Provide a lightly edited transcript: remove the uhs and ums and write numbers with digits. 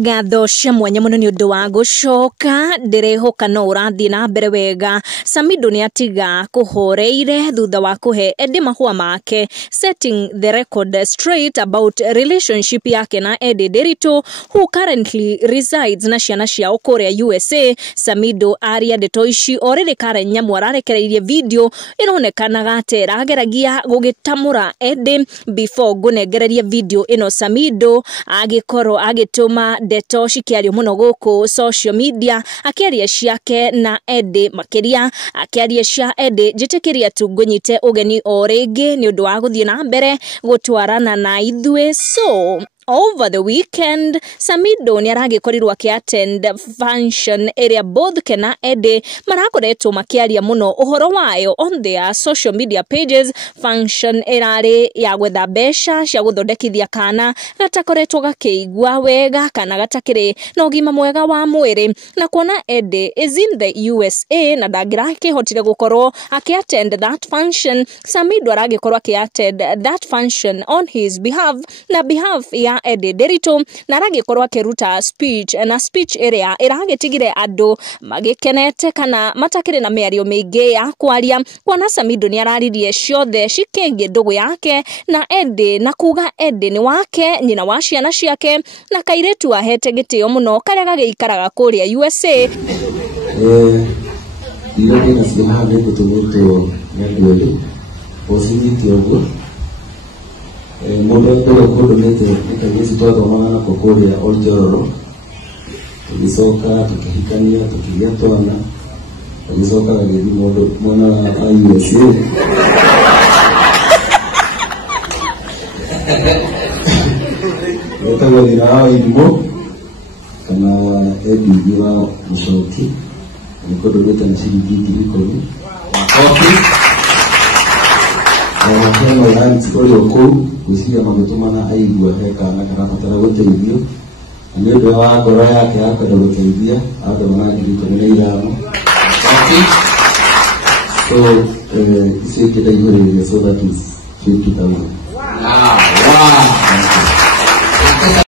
Ngatho cia mwanya muno ni undu wa gucoka ndirehoka no urathi na mbere wega. Samido ni atiga kuhoreire thutha wa kuhe Eddie mahua make, setting the record straight about relationship yake na Eddie Derito, who currently resides na ciana ciao kuria USA. Samido aria ndeto ici oriri Karen Nyamu ararekereirie video ironekanaga ati rageragia gugitamura Eddie before gunengereria video ino. Samido agikoro agituma ndeto cikiario muno guku social media akiaria ciake na Eddie makiria akiaria cia Eddie jitikiria tu ngunyite ugeni o ringi ni undu wa guthie na mbere gutwarana na ithue. So over the weekend, Samido ni aragikorwo akiattend function area both Ken na Eddie marakoretwo makiaria muno uhoro wayo on their social media pages. Function erari ya gwetha besha cia guthondekithia kana gatakoretwo gakeigua wega kana gatakire na ugima mwega wa mwiri, na kuona Eddie is in the USA na dagirake hotire gukorwo akiattend that function. Samido aragikorwo akiattend that function on his behalf na behalf ya Eddie Derito na aragikorwo akiruta speech na speech area iragitigire andu magikenete kana matakire na miario mingi ya kwaria. Kuona Samido ni araririe ciothe cikengie ndugu yake na Eddie na kuga Eddie ni wake, nyina wa ciana ciake na kairetu ahete gitio muno karia gagiikaraga kuria USA. Ndani nasema kutomoto ngandole positive ogo mundo ndoro kodolete ikagezi todo mwana na kokoria oljoro tulisoka tukihikania tukilia twana tulisoka na gidi mundo mwana wa USA Watawa ni raha ilimo kana Eddie wa mshoti nikodoleta na shiriki ikoni okay kama yanti kole oko kusikia mametumana aigwa heka na karafatara wote hivyo ndio wa gora yake haka ndio wote hata wanajiri kwa ile so isi kita hiyo so that is 50,000. Wow.